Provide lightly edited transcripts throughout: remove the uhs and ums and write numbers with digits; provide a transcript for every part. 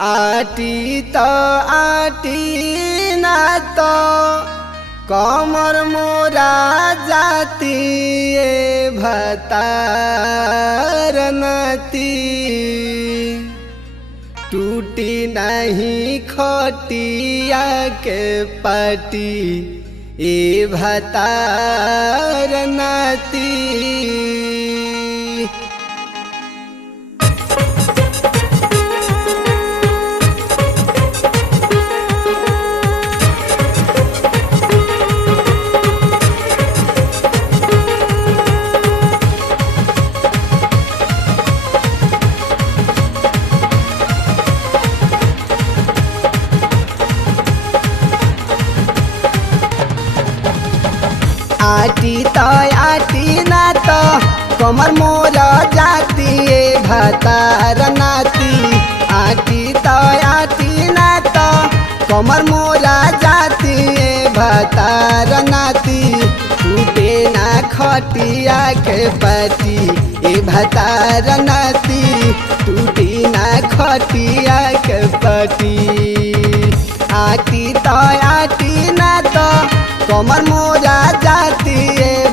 आटी तो आटी ना तो कमर मोरा जाती भतार नती टूटी नहीं खटिया के पाटी ए भतार नती। आटी तो आटी ना तो कमर मोरा जाती भतार नाती। आटी तो आटी ना तो कमर मोरा जाती भतार नाती टूटे ना खटिया के पाटी ए भतार नाती टूटी ना खटिया के पाटी। आटी तो आटी ना तो कमर मोरा जाती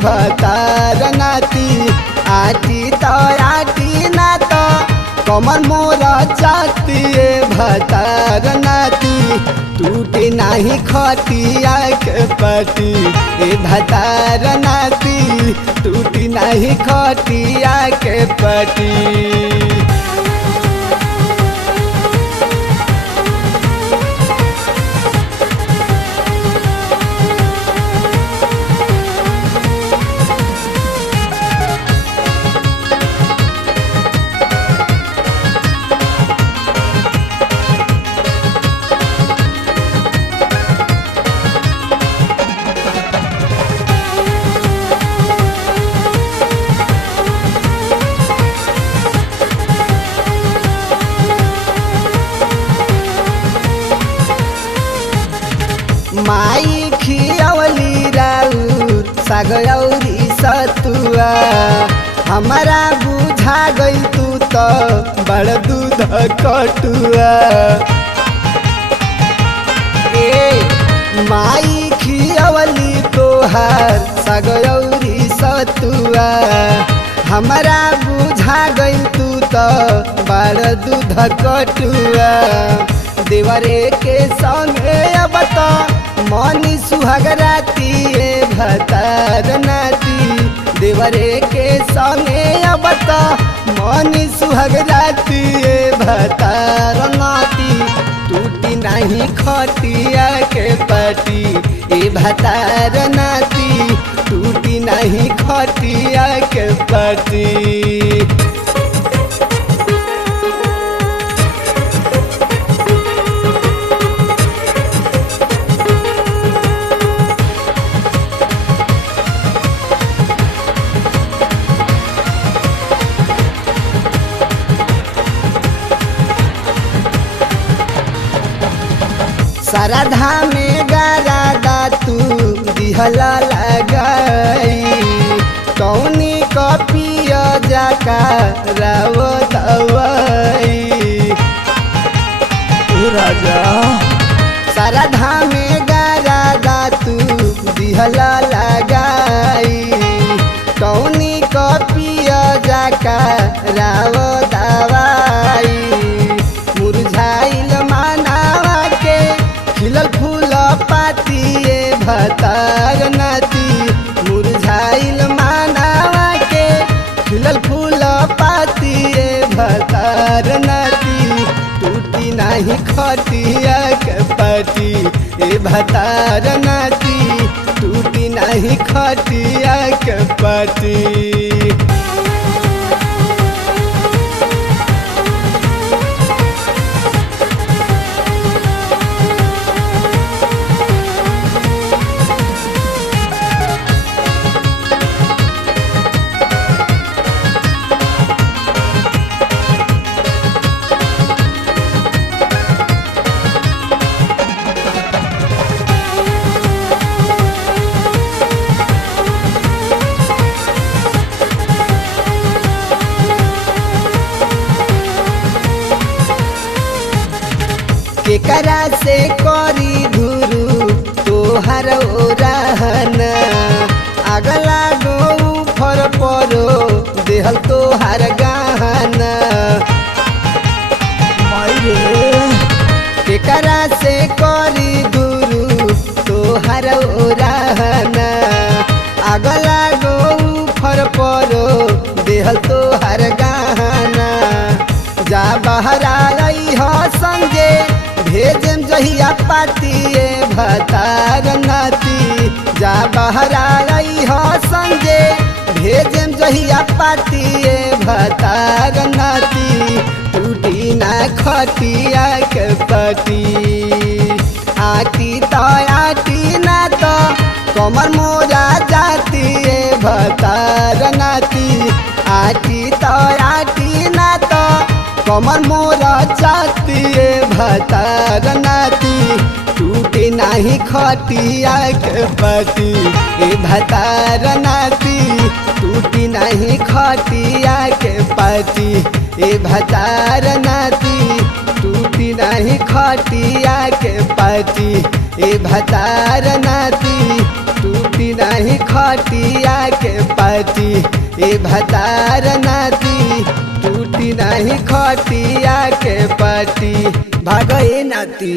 भतार नाती। आटी तो आटी ना तो कमर मोरा जाती भतार नाती टूटे नहीं खटिया के पाटी ए भतार नाती टूटी नहीं खटिया के पाटी। माई खियवली राउर सागौरी सतुआ हमारा बुझा गई तू तो बड़ दूध कटुआ। ए माई खियवली तोहार सागौरी सतुआ हमारा बुझा गई तू तो बड़ दूध कटुआ। देवरे के संगे अब तो मनी सुहागराती भतार नाती। देवरे के संगे अब तो मनी सुहागराती भतार नाती टूटी नहीं खटिया के पाटी ए भतार नाती टूटी नहीं खटिया के पाटी। सरधा में गरादा तू दिहला लगाई कौनी कपिया जाका राव दवाई राजा। सरधा में गरादा तू दिहला लगाई कौनी कपिया जाका राव दवाई मुरझाइल मानावा के खिलल फूल पाती भतार नाती मुरझाइल मानावा के खिलल फूल पाती भतार नाती टूटी नहीं खटिया के पाटी ए भतार नाती टूटी नहीं खटिया के पाटी। केकरा से करी धुरु तोहर ओराहना अगला गो फर परो देहल तोहर गहना केकरा से करी धुरु तोहर ओराहना अगला गो फर परो देहल तोहर गहना जा बहरा रही हो संगे भेजम जहिया पातिए भतार नाती जा बहरा रही हो संगे भेजम जहिया पातिए भतार नाती टूटी ना खटिया के पटी आटी तो आटी ना तो कमर मोरा जाती भतार नाती आटी तो आटी ना तो कमर मोरा जाती भतार नाती टूटे नाही खटिया के पटी भतार नाती टूटी नाही खटिया के पटी भतार नाती टूटी नाही खटिया के पटी भतार नाती टूटी नाही खटिया के पटी भतार नाती टूटी नहीं खटिया के पटी भागए नाती।